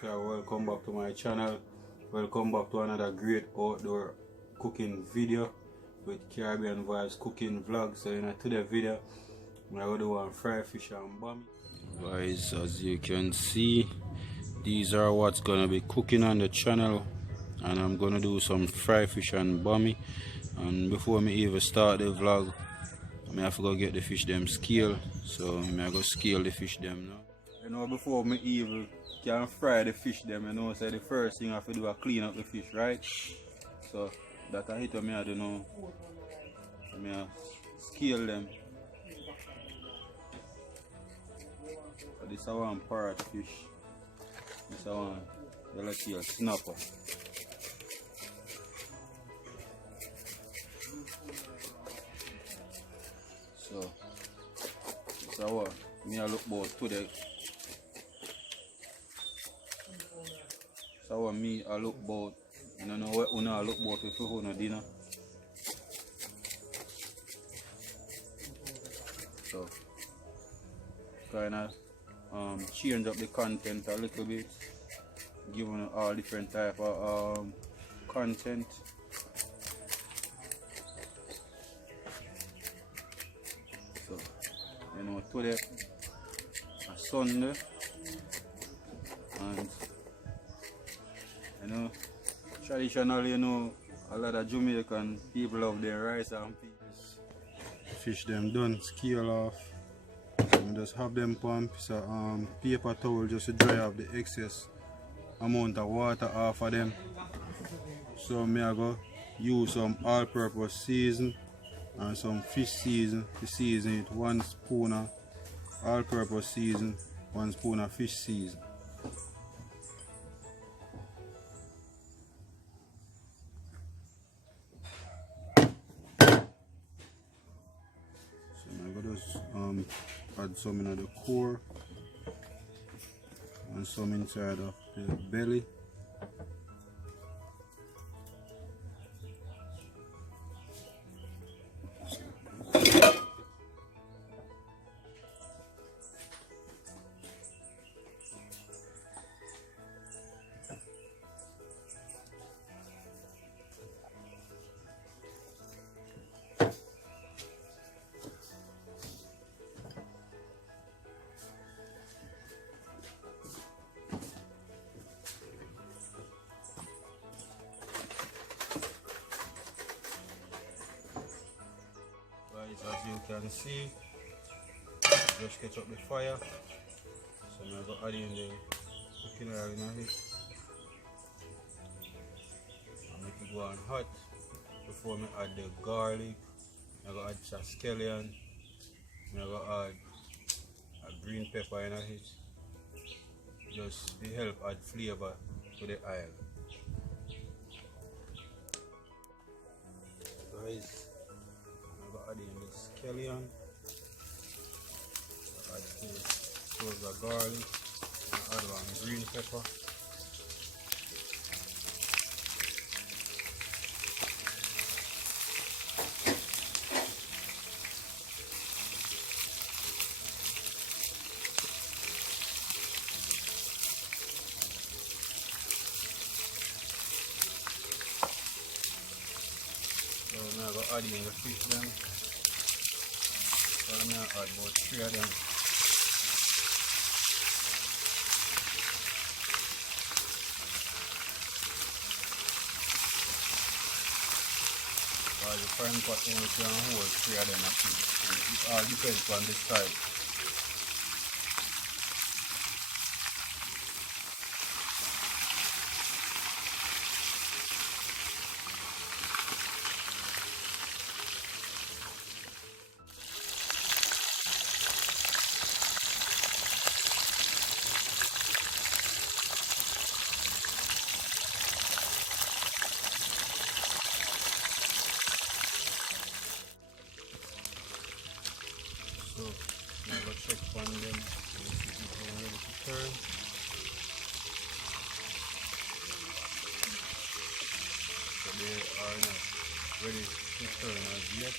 subscriber, welcome back to my channel. Welcome back to another great outdoor cooking video with Caribbean Vibes cooking vlog. So in today's video I'm going to do one fried fish and bammy. Guys, as you can see, these are what's going to be cooking on the channel, and I'm going to do some fried fish and bammy. And before me even start the vlog, I have to go get the fish them scale, so I go scale the fish them now. You know, before me even can fry the fish them, you know, so the first thing I have to do is clean up the fish, right? So that I hit me, I don't know, I scale them. So this is one parrot fish, this is one yellow tail snapper. So this is what I look about today. So what I look about, you know what I look about if you have dinner. So kind of change up the content a little bit, giving all different type of content. So you know, today a Sunday, and you know, traditionally, you know, a lot of Jamaican people love their rice and peas. Fish them done, scale off, and just have them on a piece of paper towel just to dry off the excess amount of water off of them. So I go use some all-purpose season and some fish season to season it. 1 spoon of all-purpose season, 1 spoon of fish season. Add some in the core and some inside of the belly. As you can see, just catch up the fire. So I'm going to add in the cooking oil in it and make it go on hot. Before I add the garlic, I'm going to add scallion, I'm going to add a green pepper in it, just to help add flavor to the oil. Guys, add in the scallion, add the cloves of garlic, add one green pepper. So now I go add in the fish then. So I'm going to add about 3 of them. The frying pot only can hold 3 of them actually. It all depends on the style. So now go check on them and see if they're ready to turn. So they are not ready to turn as yet.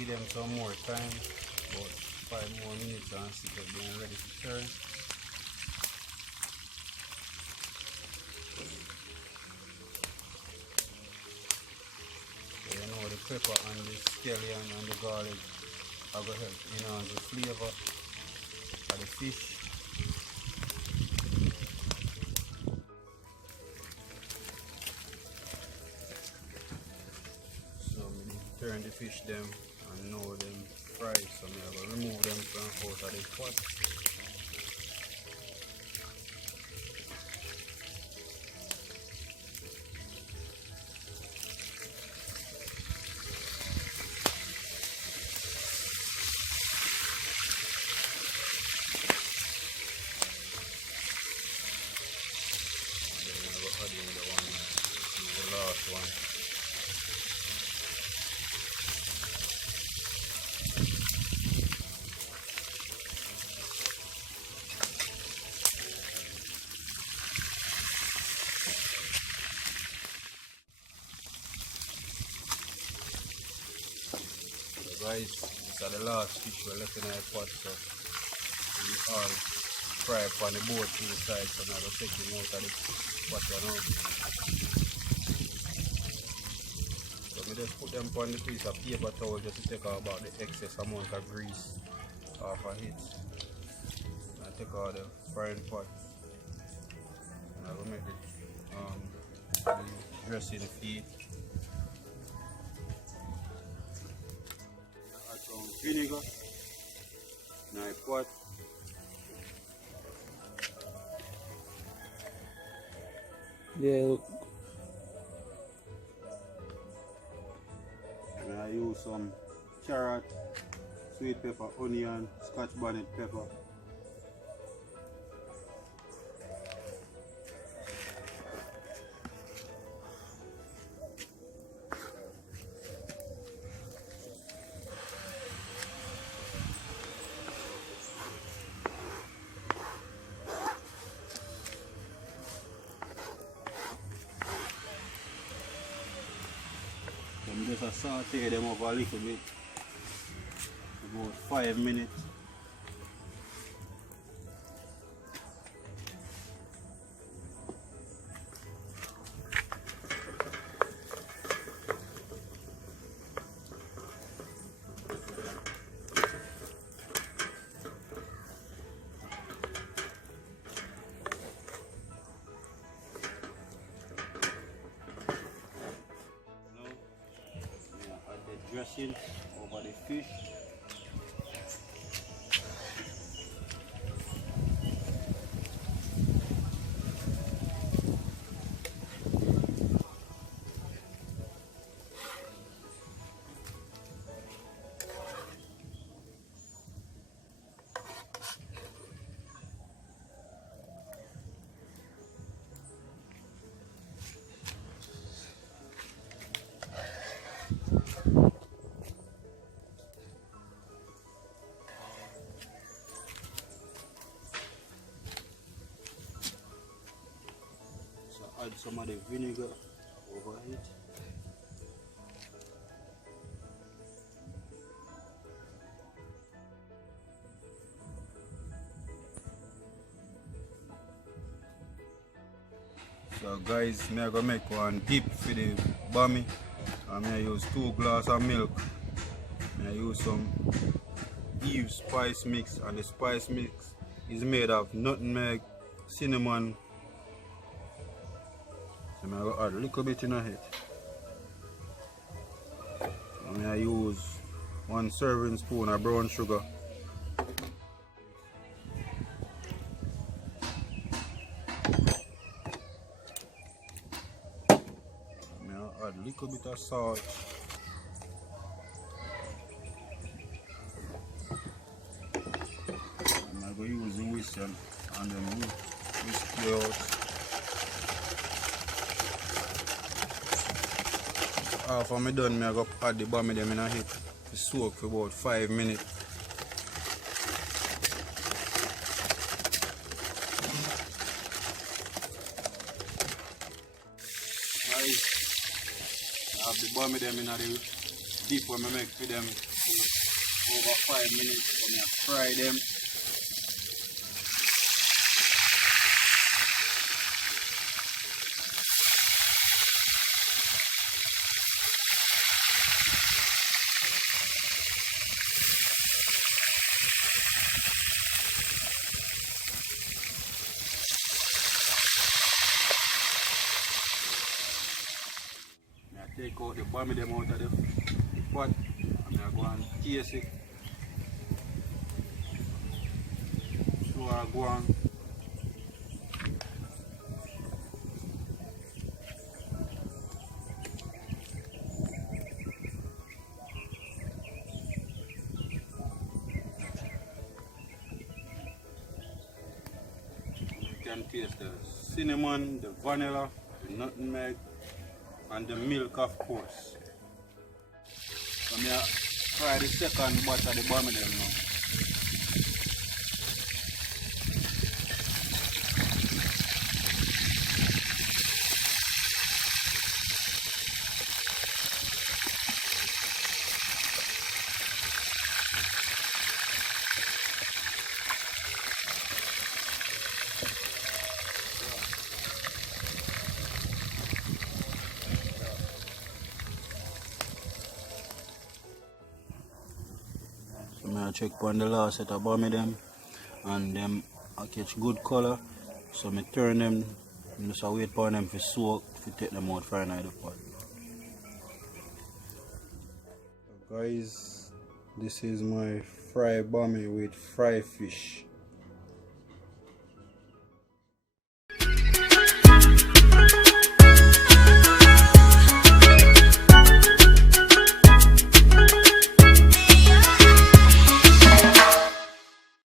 give them some more time, about 5 more minutes, and see if they're ready to turn. So you know the pepper and the scallion and the garlic are going to help enhance the flavor of the fish. So I turn the fish them and now them fry, so I'm going to remove them from out of the pot. The last one. So guys, these are the last fish we're left in our pot, so we all fry up on the board to the side, so now we're taking out of the pot now. So I just put them on the piece of paper towel just to take out about the excess amount of grease off of it. And I take out the frying pot. And I will make the dressing feed. I add some vinegar in my pot. Yeah, look. And I use some carrot, sweet pepper, onion, scotch bonnet pepper. I'm just saute them up a little bit, about 5 minutes. Dressing over the fish. Add some of the vinegar over it. So guys, I'm gonna make one dip for the bammy. I'm gonna use 2 glasses of milk. I'm gonna use some Eve spice mix, and the spice mix is made of nutmeg, cinnamon. I'm going to add a little bit in it. I'm going to use 1 serving spoon of brown sugar. I'm going to add a little bit of salt. I'm going to use the whisk and then whisk it out. After I'm done, I'm going to add the bammy them in a heat to soak for about 5 minutes. Guys, I have the bammy them in a the dip when I make for them for over 5 minutes and I fry them. I take out the bammy them out of the pot and I go and taste it. So I go on. You can taste the cinnamon, the vanilla, the nutmeg, and the milk, of course. So I'm going to fry the second batch of the bammy them now. So I check on the last set of bammy them and them I catch good color. So I turn them, just wait for them to soak to take them out from the pot. So guys, this is my fried bammy with fried fish.